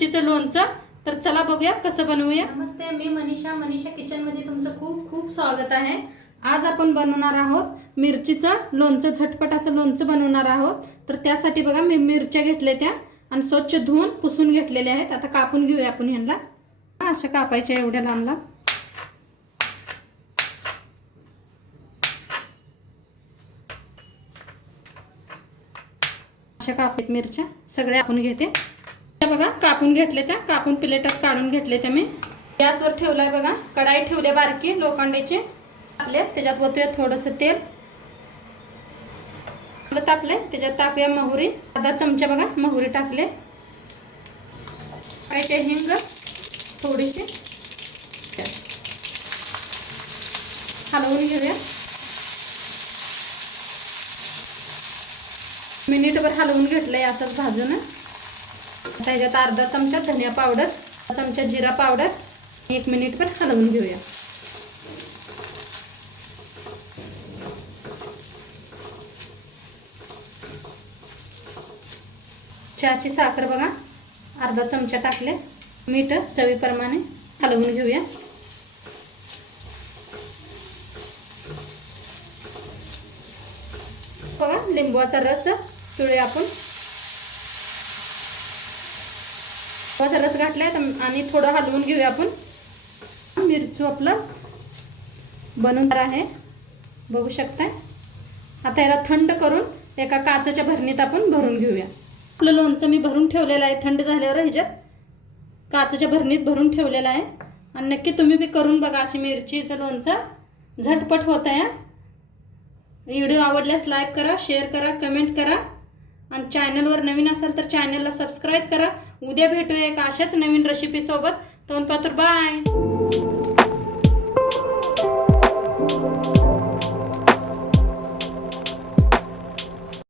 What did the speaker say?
मिरचीचं लोणचं. तर चला बघूया कसं बनवूया. नमस्ते, मी मनीषा किचनमध्ये तुमचं खूप खूप स्वागत आहे. आज आपण बनवणार आहोत मिरचीचं लोणचं. झटपट असं लोणचं बनवणार आहोत. तर त्यासाठी बघा मी मिरच्या घेतल्या त्या आणि स्वच्छ धुवून पुसून घेतलेल्या आहेत. आता कापून घेऊया आपण ह्यांना. असं कापायच्या एवढ्या लांब लांब. अशा कापत मिरच्या सगळ्या आपण घेते. बघा कापून घेतले त्या, कापून प्लेटात काढून घेतले त्या. मी गॅसवर ठेवलाय बघा. कढाई ठेवले बारकी लोखंडाची. आपले त्याच्यात ओतूया थोडंसं तेल. तापले त्याच्यात टाकूया मोहरी. अर्धा चमचा बघा मोहरी टाकले. टाकायचे हिंग थोडीशी. हलवून घेऊया. मिनिटभर हलवून घेतलंय असंच भाजून. त्याच्यात अर्धा चमचा धनिया पावडर, अर्धा चमचा जिरा पावडर. 1 मिनिटभर हलवून घेऊया. चहाची साखर बघा अर्धा चमचा टाकले. मीठ चवीप्रमाणे. हलवून घेऊया. बघा लिंबूचा रस पिळूया आपण. लिंबूचा रस घातलाय आणि थोडं हलवून घेऊया आपण. मिरची आपलं बनवून आहे बघू शकताय. आता याला थंड करून एका काचेच्या भरणीत आपण भरून घेऊया. आपलं लोणचं मी भरून ठेवलेलं आहे. थंड झाल्यावर ह्याच्यात काचेच्या भरणीत भरून ठेवलेलं आहे. आणि नक्की तुम्ही बी करून बघा. अशी मिरचीचं लोणचं झटपट होत आहे. व्हिडिओ आवडल्यास लाईक करा, शेअर करा, कमेंट करा. आणि चॅनलवर नवीन असाल तर चॅनलला सबस्क्राईब करा. उद्या भेटूया एक अशाच नवीन रेसिपी सोबत. तोपर्यंत बाय.